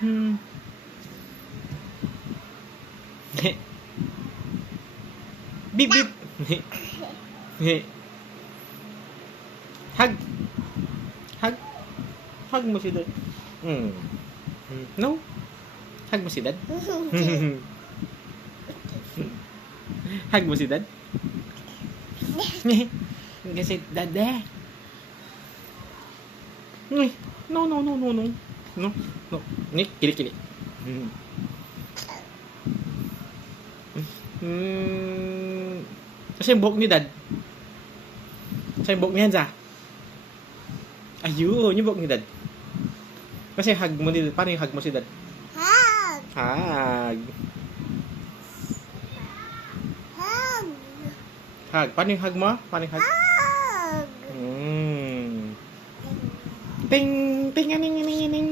Hmm. Bip bip. Hug. Hug. Hug mo si Dad. Hmm. No? Hug mo si Dad? Hug mo si Dad? Kasi Dad eh. No, no, no, no, no. No, no. Kili, kili. Kasi yung buhok ni Dad. Kasi yung buhok ni Hansa. Ayun, yung buhok ni Dad. Kasi hug mo ni Dad. Paano yung hug mo si Dad? Hug. Hug. Hug. Hug. Paano yung hug mo? Paano yung hug? Hug. Ting, ting, aning, aning, aning.